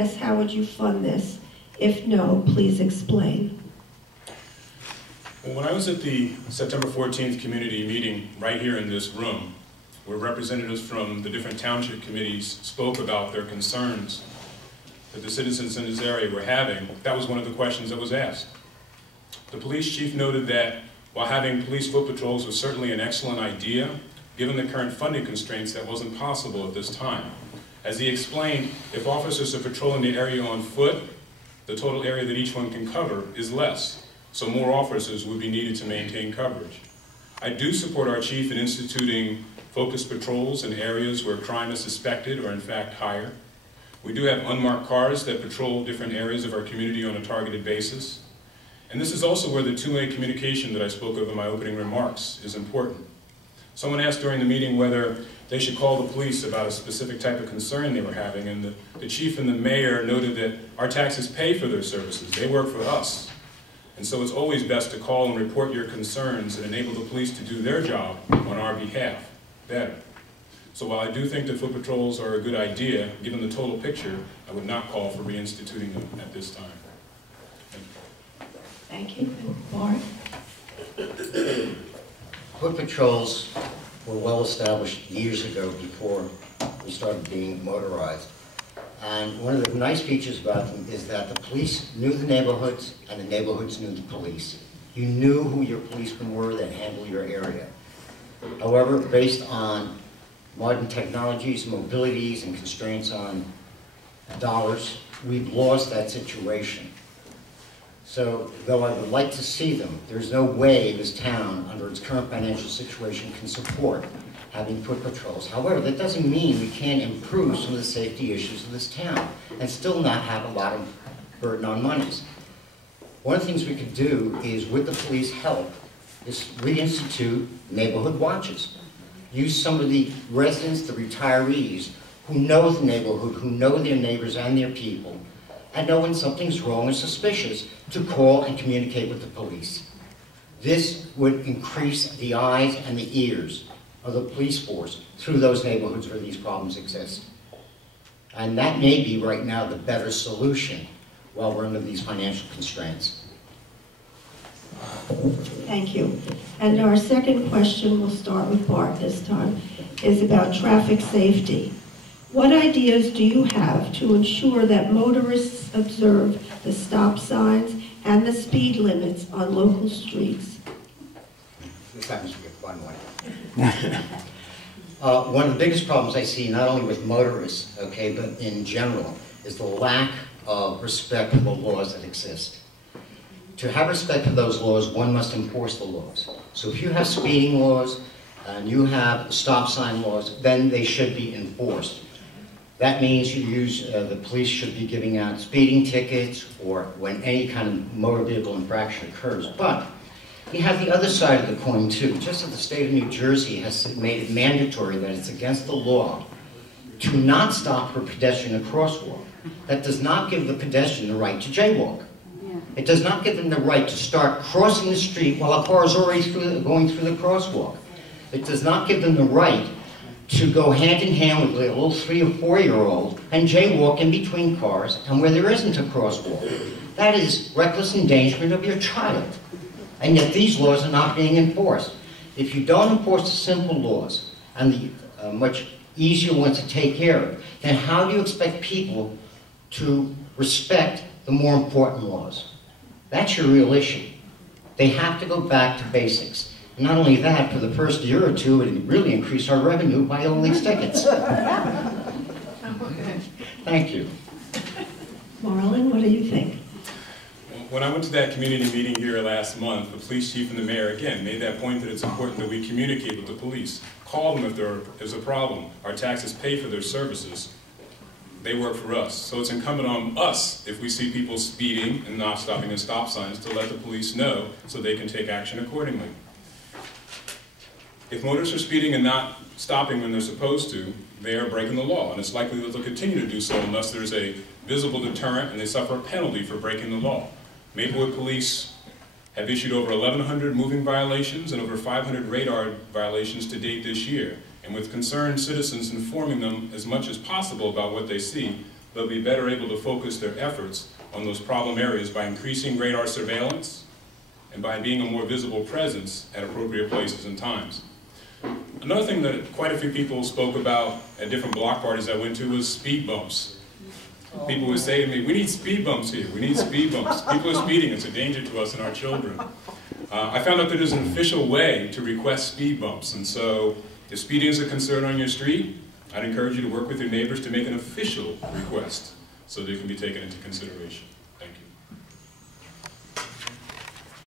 Yes, how would you fund this? If no, please explain. Well, when I was at the September 14th community meeting right here in this room, where representatives from the different township committees spoke about their concerns that the citizens in this area were having, that was one of the questions that was asked. The police chief noted that while having police foot patrols was certainly an excellent idea, given the current funding constraints, that wasn't possible at this time. As he explained, if officers are patrolling the area on foot, the total area that each one can cover is less, so more officers would be needed to maintain coverage. I do support our chief in instituting focused patrols in areas where crime is suspected or in fact higher. We do have unmarked cars that patrol different areas of our community on a targeted basis. And this is also where the two-way communication that I spoke of in my opening remarks is important. Someone asked during the meeting whether they should call the police about a specific type of concern they were having, and the chief and the mayor noted that our taxes pay for their services. They work for us. And so it's always best to call and report your concerns and enable the police to do their job on our behalf better. So while I do think that foot patrols are a good idea, given the total picture, I would not call for reinstituting them at this time. Thank you. Bart? Foot patrols were well established years ago before we started being motorized. And one of the nice features about them is that the police knew the neighborhoods and the neighborhoods knew the police. You knew who your policemen were that handled your area. However, based on modern technologies, mobilities, and constraints on dollars, we've lost that situation. So, though I would like to see them, there's no way this town, under its current financial situation, can support having foot patrols. However, that doesn't mean we can't improve some of the safety issues of this town and still not have a lot of burden on monies. One of the things we could do is, with the police help, is reinstitute neighborhood watches. Use some of the residents, the retirees, who know the neighborhood, who know their neighbors and their people, and know when something's wrong or suspicious, to call and communicate with the police. This would increase the eyes and the ears of the police force through those neighborhoods where these problems exist. And that may be right now the better solution while we're under these financial constraints. Thank you. And our second question, we'll start with Bart this time, is about traffic safety. What ideas do you have to ensure that motorists observe the stop signs and the speed limits on local streets? This happens to be a fun one. One of the biggest problems I see, not only with motorists, okay, but in general, is the lack of respect for the laws that exist. To have respect for those laws, one must enforce the laws. So if you have speeding laws and you have stop sign laws, then they should be enforced. That means the police should be giving out speeding tickets or when any kind of motor vehicle infraction occurs. But you have the other side of the coin too. Just as the state of New Jersey has made it mandatory that it's against the law to not stop for a pedestrian at a crosswalk, that does not give the pedestrian the right to jaywalk. It does not give them the right to start crossing the street while a car is already going through the crosswalk. It does not give them the right to go hand in hand with a little 3 or 4-year-old and jaywalk in between cars and where there isn't a crosswalk. That is reckless endangerment of your child. And yet these laws are not being enforced. If you don't enforce the simple laws and the much easier ones to take care of, then how do you expect people to respect the more important laws? That's your real issue. They have to go back to basics. And not only that, for the first year or two, it really increased our revenue by all these tickets. Thank you. Marlon, what do you think? When I went to that community meeting here last month, the police chief and the mayor again made that point that it's important that we communicate with the police. Call them if there is a problem. Our taxes pay for their services. They work for us. So it's incumbent on us, if we see people speeding and not stopping at stop signs, to let the police know so they can take action accordingly. If motorists are speeding and not stopping when they're supposed to, they are breaking the law, and it's likely that they'll continue to do so unless there's a visible deterrent and they suffer a penalty for breaking the law. Maplewood Police have issued over 1,100 moving violations and over 500 radar violations to date this year. And with concerned citizens informing them as much as possible about what they see, they'll be better able to focus their efforts on those problem areas by increasing radar surveillance and by being a more visible presence at appropriate places and times. Another thing that quite a few people spoke about at different block parties I went to was speed bumps. People would say to me, we need speed bumps here, we need speed bumps. People are speeding, it's a danger to us and our children. I found out that there's an official way to request speed bumps, and so if speeding is a concern on your street, I'd encourage you to work with your neighbors to make an official request so that it can be taken into consideration.